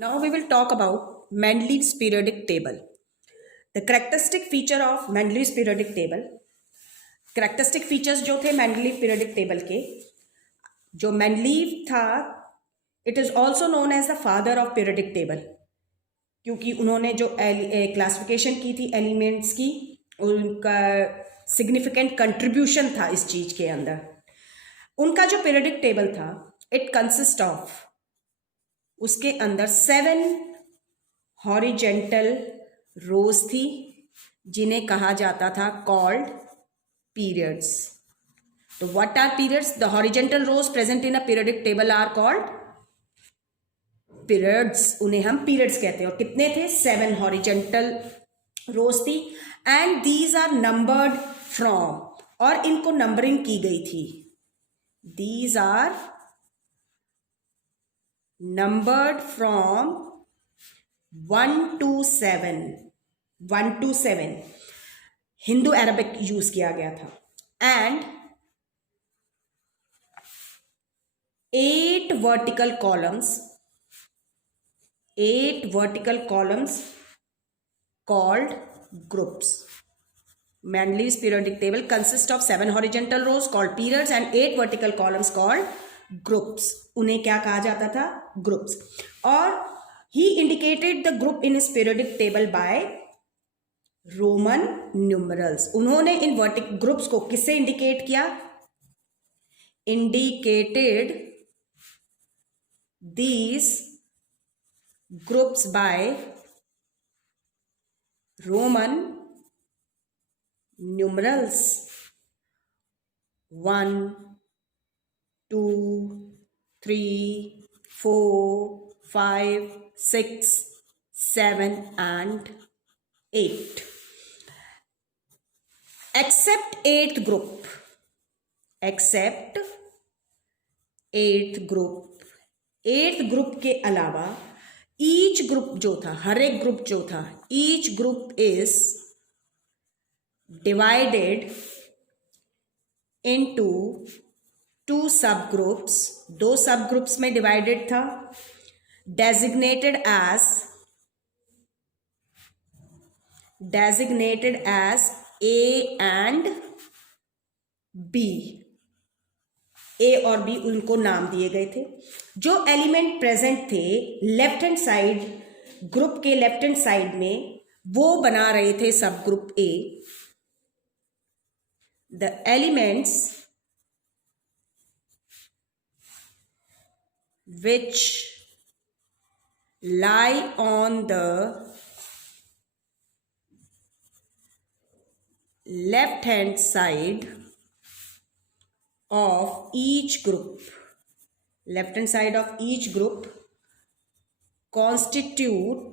Now we will talk about Mendeleev's periodic table. The characteristic feature of Mendeleev's periodic table. Characteristic features जो थे Mendeleev periodic table के, जो Mendeleev था, it is also known as the father of periodic table, क्योंकि उन्होंने जो classification की थी एलिमेंट्स की, उनका सिग्निफिकेंट कंट्रीब्यूशन था इस चीज के अंदर. उनका जो पीरियडिक टेबल था, इट कंसिस्ट ऑफ, उसके अंदर 7 हॉरिजेंटल रोज थी जिन्हें कहा जाता था कॉल्ड पीरियड्स. तो what are periods? The horizontal rows present in a periodic table are called periods. उन्हें हम पीरियड्स कहते हैं. और कितने थे? 7 हॉरिजेंटल रोज थी and these are numbered from, और इनको नंबरिंग की गई थी. These are numbered from 1 to 7. 1 to 7 Hindu Arabic use किया गया था. And 8 vertical columns, 8 vertical columns called groups. Mendeleev's periodic table consists of 7 horizontal rows called periods and 8 vertical columns called groups. उन्हें क्या कहा जाता था? ग्रुप्स. और he indicated the group in his periodic table by Roman numerals. उन्होंने इन vertical groups को किससे इंडिकेट किया? Indicated these groups by Roman numerals. 1 2 3 4 5 6 7 and 8. Except 8th group, except 8th group, 8th group के अलावा each group जो था, हर एक ग्रुप जो था, each group is divided into 2 subgroups. 2 subgroups में divided था, designated as A and B. A और B उनको नाम दिए गए थे. जो एलिमेंट प्रेजेंट थे लेफ्ट हैंड साइड, ग्रुप के लेफ्ट हैंड साइड में, वो बना रहे थे सब group A. The elements which lie on the left hand side of each group, left hand side of each group constitute,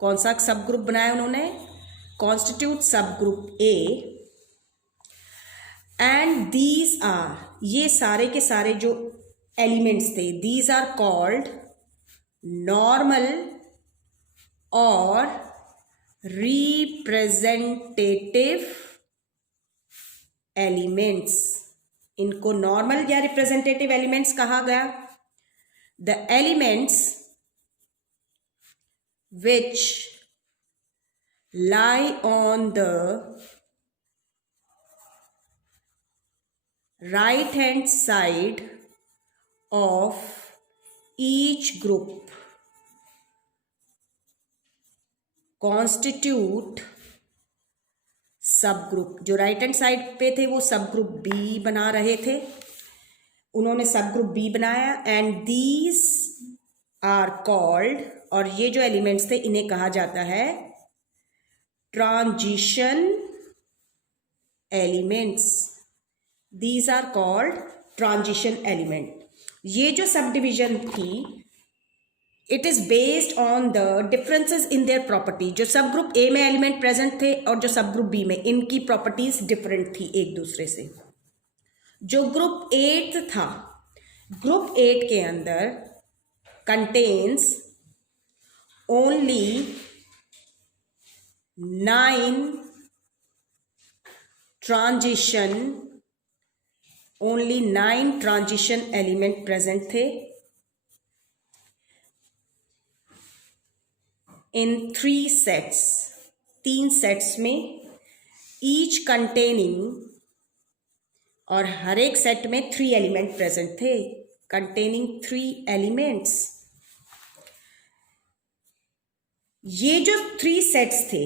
कौन सा सब ग्रुप बनाया उन्होंने? constitute सब group A. and these are, ये सारे के सारे जो एलिमेंट्स थे, these are called normal और representative elements. इनको नॉर्मल या रिप्रेजेंटेटिव एलिमेंट्स कहा गया. The elements which lie on the right hand side of each group constitute सब ग्रुप. जो राइट हैंड साइड पे थे वो सब ग्रुप बी बना रहे थे, उन्होंने सब ग्रुप बी बनाया. एंड दीज आर कॉल्ड, और ये जो एलिमेंट्स थे इन्हें कहा जाता है transition elements. These are called transition element. ये जो सब डिविजन थी, it is based on the differences in their property. जो सब ग्रुप ए में एलिमेंट प्रेजेंट थे और जो सब ग्रुप बी में, इनकी प्रॉपर्टीज डिफरेंट थी एक दूसरे से. जो ग्रुप 8 था, ग्रुप 8 के अंदर contains only 9 transition, only 9 transition element present थे. इन 3 सेट्स, 3 सेट्स में, ईच कंटेनिंग, और हर एक सेट में 3 एलिमेंट प्रेजेंट थे, कंटेनिंग 3 एलिमेंट्स। ये जो 3 सेट्स थे,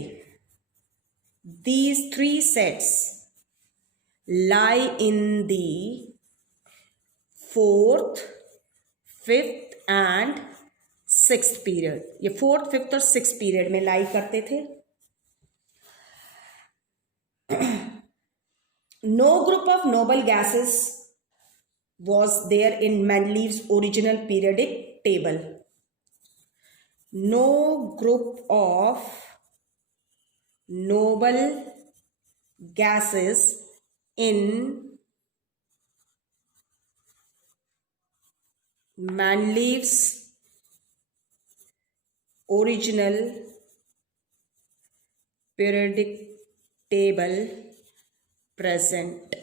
these 3 sets lie in the 4th, 5th and 6th period. ये 4th, 5th और 6th पीरियड में लाई करते थे। No group of noble gases was there in Mendeleev's original periodic table. No group of noble gases in Mendeleev's original periodic table present.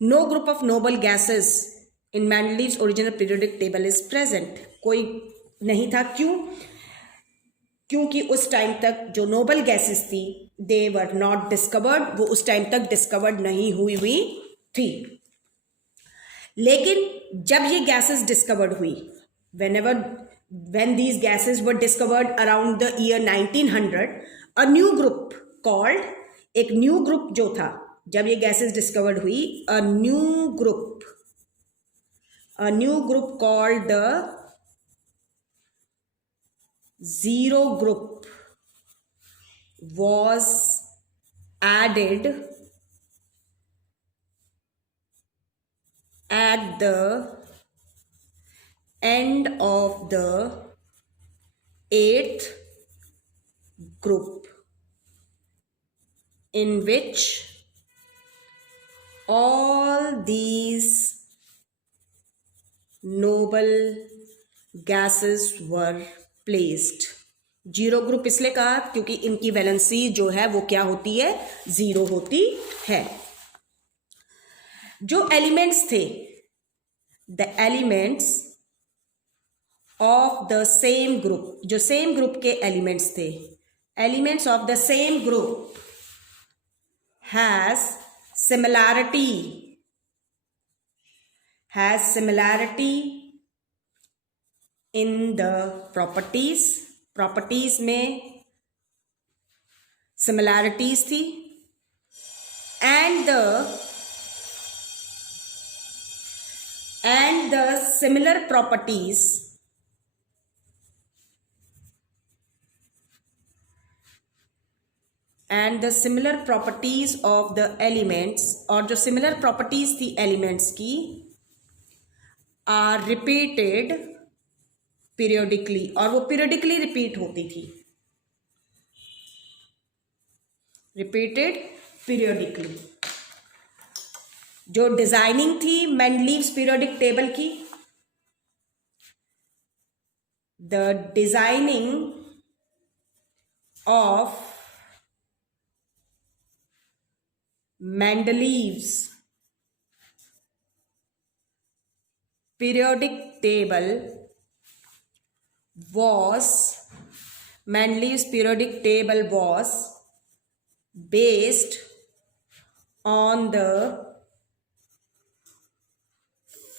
No group of noble gases in Mendeleev's original periodic table is present. कोई नहीं था। क्यों? क्योंकि उस time तक जो noble gases थी, दे were not discovered, वो उस टाइम तक डिस्कवर्ड नहीं हुई थी। लेकिन जब ये गैसेस डिस्कवर्ड हुई, when these gases were discovered around the year 1900, a new group called, एक न्यू ग्रुप जो था, जब ये गैसेस डिस्कवर्ड हुई, a new group called the zero group was added at the end of the 8th group, in which all these noble gases were placed. Zero group इसलिए कहा क्योंकि इनकी वैलेंसी जो है वो क्या होती है? जीरो होती है। जो एलिमेंट्स थे, the elements of the same group, जो सेम ग्रुप के एलिमेंट्स थे, elements of the same group has similarity in the properties में सिमिलैरिटीज थी, and the similar properties of the elements, और जो सिमिलर प्रॉपर्टीज थी एलिमेंट्स की, आर रिपीटेड पीरियोडिकली, और वो पीरियोडिकली रिपीट होती थी, रिपीटेड पीरियोडिकली। जो डिजाइनिंग थी मेंडलीव्स पीरियोडिक टेबल की, the designing of Mendeleev's periodic table was based on the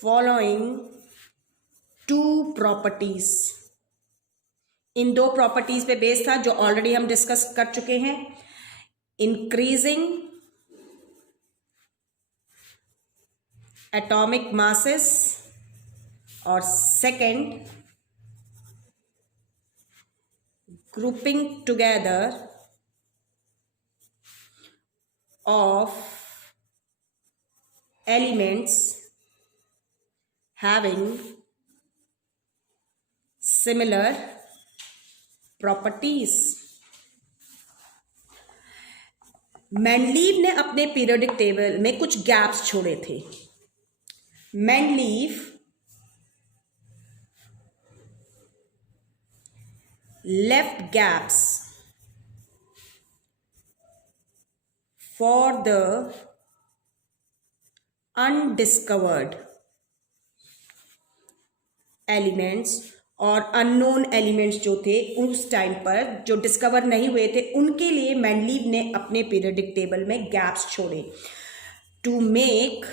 following 2 properties. In 2 properties पे बेस था जो ऑलरेडी हम डिस्कस कर चुके हैं। इंक्रीजिंग atomic masses, और second grouping together of elements having similar properties. Mendeleev ने अपने पीरियोडिक टेबल में कुछ गैप्स छोड़े थे। Mendeleev left gaps for the undiscovered elements और अननोन एलिमेंट्स जो थे उस टाइम पर जो डिस्कवर नहीं हुए थे, उनके लिए मेंडलीव ने अपने पीरियडिक टेबल में गैप्स छोड़े to make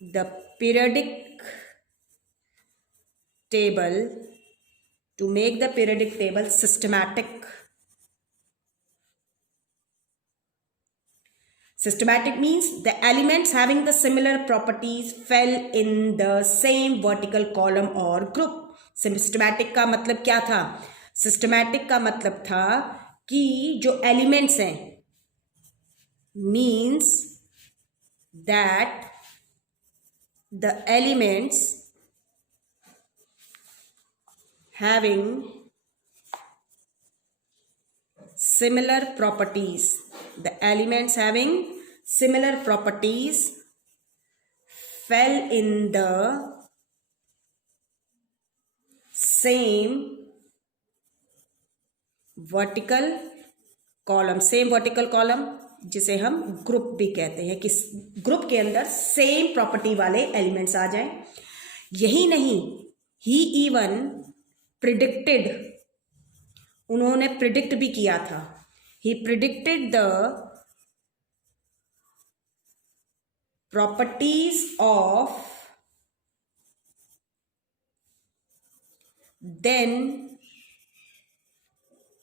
the periodic table systematic. Systematic means the elements having the similar properties fell in the same vertical column or group. Systematic का मतलब क्या था? Systematic का मतलब था कि जो elements हैं means that the elements having similar properties, the elements having similar properties fell in the same vertical column, जिसे हम ग्रुप भी कहते हैं, कि ग्रुप के अंदर सेम प्रॉपर्टी वाले एलिमेंट्स आ जाएं. यही नहीं, ही इवन प्रिडिक्टेड, उन्होंने प्रिडिक्ट भी किया था. He predicted the properties of then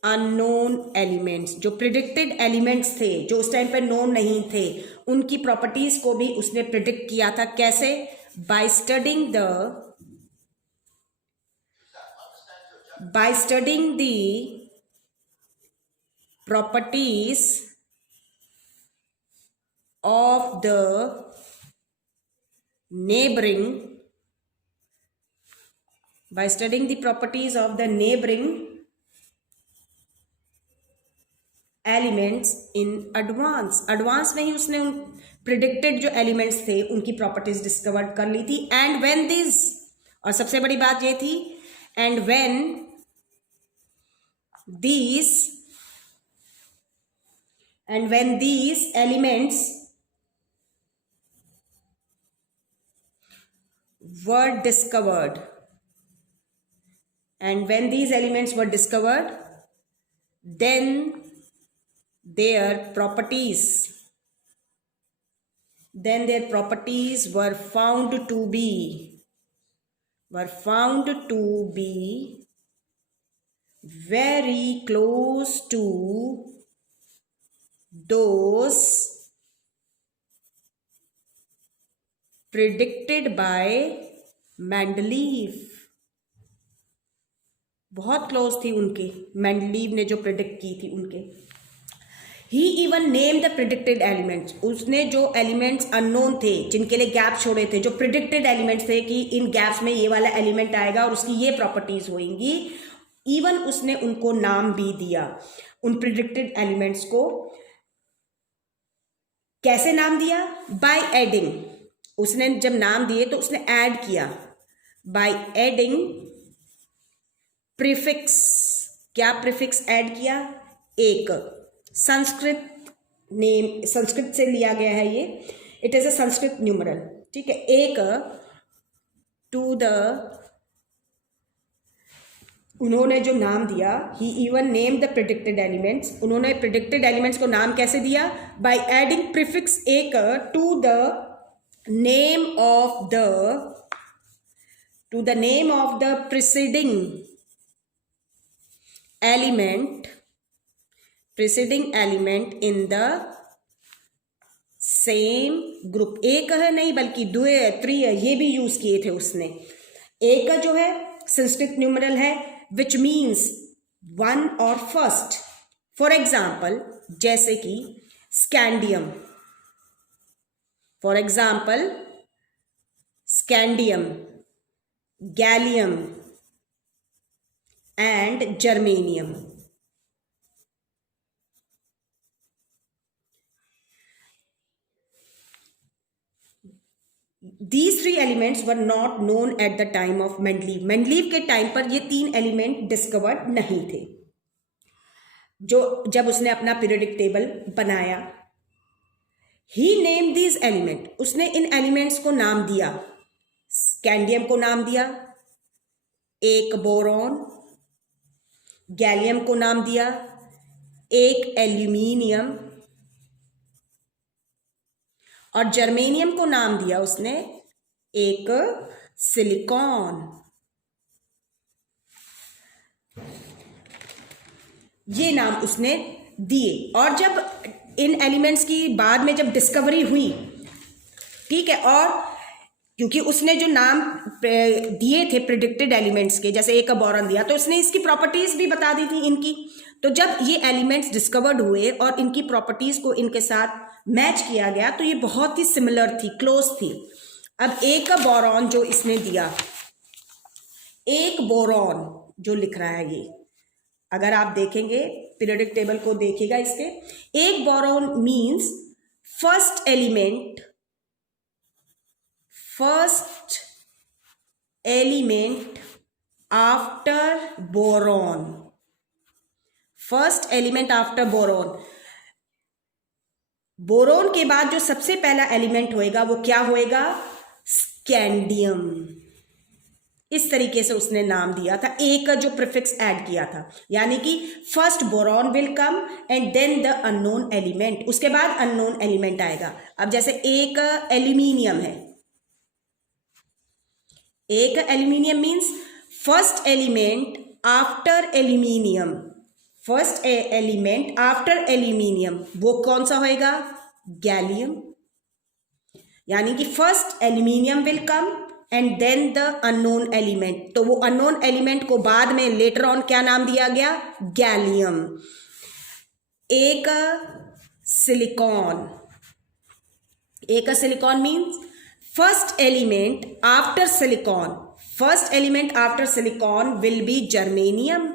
unknown elements. जो प्रिडिक्टेड एलिमेंट्स थे, जो उस टाइम पे नोन नहीं थे, उनकी प्रॉपर्टीज को भी उसने प्रिडिक्ट किया था. कैसे? By studying the properties of the neighboring elements in advance में ही उसने उन प्रिडिक्टेड जो एलिमेंट्स थे उनकी प्रॉपर्टीज डिस्कवर कर ली थी. एंड व्हेन दिस, और सबसे बड़ी बात ये थी, and when these elements were discovered, then their properties were found to be very close to those predicted by Mendeleev. बहुत क्लोज थी उनके, मेंडलीव ने जो प्रिडिक्ट की थी उनके. He even name the predicted elements, उसने जो एलिमेंट्स अननोन थे, जिनके लिए गैप छोड़े थे, जो प्रिडिक्टेड एलिमेंट्स थे कि इन गैप्स में ये वाला एलिमेंट आएगा और उसकी ये प्रॉपर्टीज होंगी, इवन उसने उनको नाम भी दिया. उन प्रिडिक्टेड एलिमेंट्स को कैसे नाम दिया? By adding. उसने जब नाम दिए तो उसने ऐड किया. Bye adding prefix. क्या प्रीफिक्स ऐड किया? एक संस्कृत नेम, संस्कृत से लिया गया है ये, it is a Sanskrit numeral. ठीक है. एक टू द, उन्होंने जो नाम दिया, he even name the predicted elements, उन्होंने प्रिडिक्टेड एलिमेंट्स को नाम कैसे दिया? बाय एडिंग प्रीफिक्स एक to the name of the preceding element in the same group. एक है नहीं बल्कि दो है, थ्री है, ये भी यूज किए थे उसने. एक जो है संस्कृत न्यूमरल है, विच मीन्स वन और फर्स्ट. फॉर एग्जाम्पल, जैसे कि scandium, gallium and germanium. These three elements were not known at the time of Mendeleev. Mendeleev के टाइम पर ये तीन एलिमेंट डिस्कवर्ड नहीं थे. जो जब उसने अपना पीरियडिक टेबल बनाया, ही नेम दीज एलिमेंट, उसने इन एलिमेंट्स को नाम दिया. स्कैंडियम को नाम दिया, एक बोरॉन, गैलियम को नाम दिया, एक एल्यूमिनियम, और जर्मेनियम को नाम दिया उसने एक सिलिकॉन। ये नाम उसने दिए। और जब इन एलिमेंट्स की बाद में जब डिस्कवरी हुई, ठीक है, और क्योंकि उसने जो नाम दिए थे प्रिडिक्टेड एलिमेंट्स के, जैसे एक का बोरॉन दिया, तो उसने इसकी प्रॉपर्टीज भी बता दी थी इनकी। तो जब ये एलिमेंट्स डिस्कवर्ड हुए और इनकी प्रॉपर्टीज को इनके साथ मैच किया गया, तो ये बहुत ही सिमिलर थी, क्लोज थी। अब एक का बोरॉन जो इसने दिया, एक बोरॉन जो लिख रहा है ये, अगर आप देखेंगे पीरियोडिक टेबल को देखिएगा इसके, एक boron means first element after boron, first element after boron. Boron के बाद जो सबसे पहला एलिमेंट होएगा वो क्या होएगा? स्कैंडियम। इस तरीके से उसने नाम दिया था, एक का जो प्रीफिक्स ऐड किया था, यानी कि first boron will come and then the unknown element, उसके बाद अननोन एलिमेंट आएगा। अब जैसे एक एल्यूमिनियम है, eka aluminium means first element after aluminium, first element after aluminium, वो कौन सा होएगा? गैलियम। यानी कि first aluminium will come and then the unknown element, तो वो अननोन एलिमेंट को बाद में लेटर ऑन क्या नाम दिया गया? Gallium. Eka silicon, eka silicon means first element after silicon, first element after silicon will be germanium,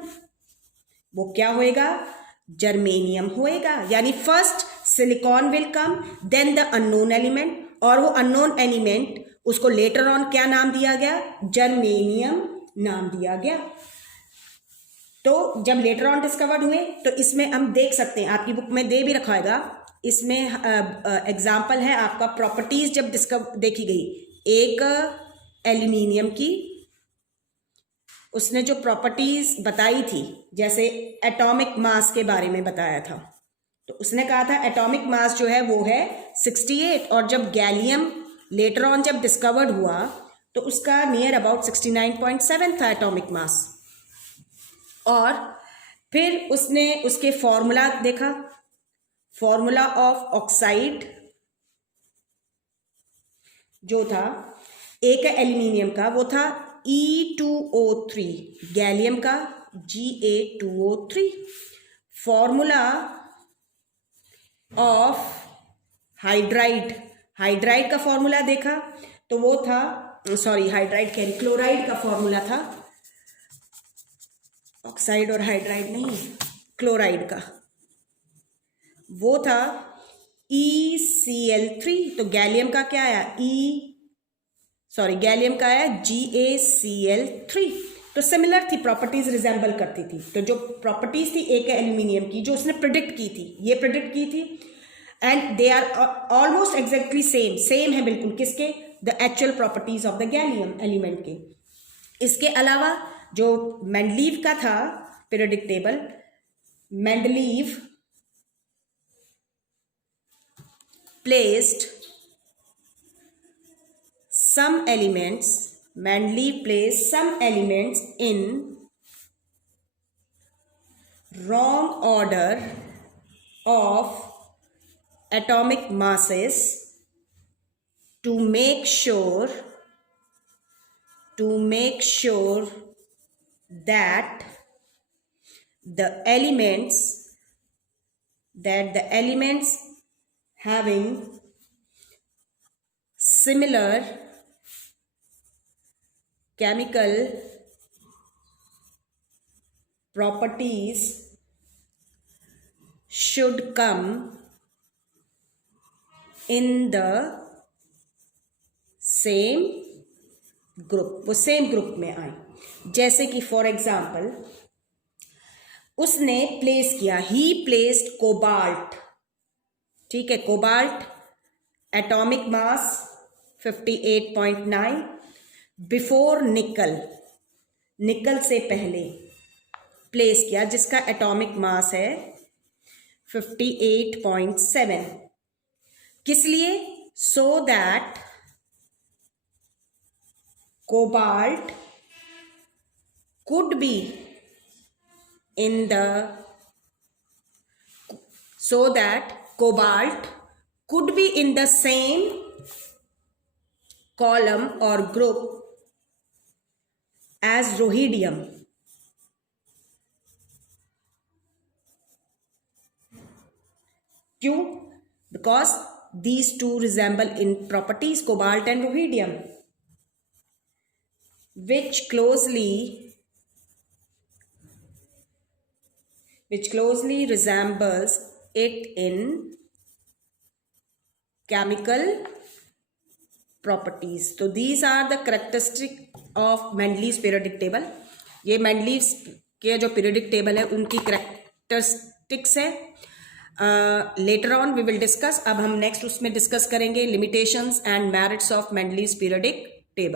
वो क्या होएगा? जर्मेनियम होएगा। यानी first silicon will come then the unknown element, और वो अननोन एलिमेंट उसको लेटर ऑन क्या नाम दिया गया? जर्मेनियम नाम दिया गया। तो जब लेटर ऑन डिस्कवर्ड हुए, तो इसमें हम देख सकते हैं, आपकी बुक में दे भी रखा होगा, इसमें एग्जाम्पल है आपका प्रॉपर्टीज जब देखी गई, एक एल्यूमिनियम की उसने जो प्रॉपर्टीज बताई थी, जैसे एटॉमिक मास के बारे में बताया था, तो उसने कहा था एटॉमिक मास जो है वो है 68, और जब गैलियम लेटर ऑन जब डिस्कवर्ड हुआ तो उसका नियर अबाउट 69.7 था एटॉमिक मास। और फिर उसने उसके फॉर्मूला देखा, फॉर्मूला ऑफ ऑक्साइड जो था एक एल्यूमिनियम का, वो था E2O3, गैलियम का Ga2O3। Formula of hydride, hydride का फॉर्मूला देखा तो वो था, सॉरी हाइड्राइड कह रही, क्लोराइड का फॉर्मूला था, ऑक्साइड और हाइड्राइड नहीं, क्लोराइड का, वो था ECl3। तो गैलियम का क्या आया? गैलियम का आया GaCl3। तो सिमिलर थी, प्रॉपर्टीज रिजेंबल करती थी। तो जो प्रॉपर्टीज थी एक एल्यूमिनियम की जो उसने प्रिडिक्ट की थी, ये प्रिडिक्ट की थी, and they are almost exactly same है बिल्कुल, किसके? The actual properties of the gallium element के। इसके अलावा जो मेंडलीव का था periodic table, Mendeleev placed some elements, Mendeleev placed some elements in wrong order of atomic masses to make sure that the elements having similar chemical properties should come in the same group, वो same group में आए। जैसे कि for example उसने place किया, ही placed cobalt, ठीक है, cobalt atomic mass 58.9, before निकल, निकल से पहले प्लेस किया, जिसका एटॉमिक मास है 58.7। किस लिए? So that cobalt could be in the so that cobalt could be in the same column or group as rhodium. क्यों? Because these two resemble in properties, cobalt and rhodium, which closely resembles it in chemical properties. So these are the characteristic of Mendeleev's periodic table. ये Mendeleev's के जो periodic table है उनकी characteristics है. Later on we will discuss. अब हम next उसमें discuss करेंगे limitations and merits of Mendeleev's periodic table.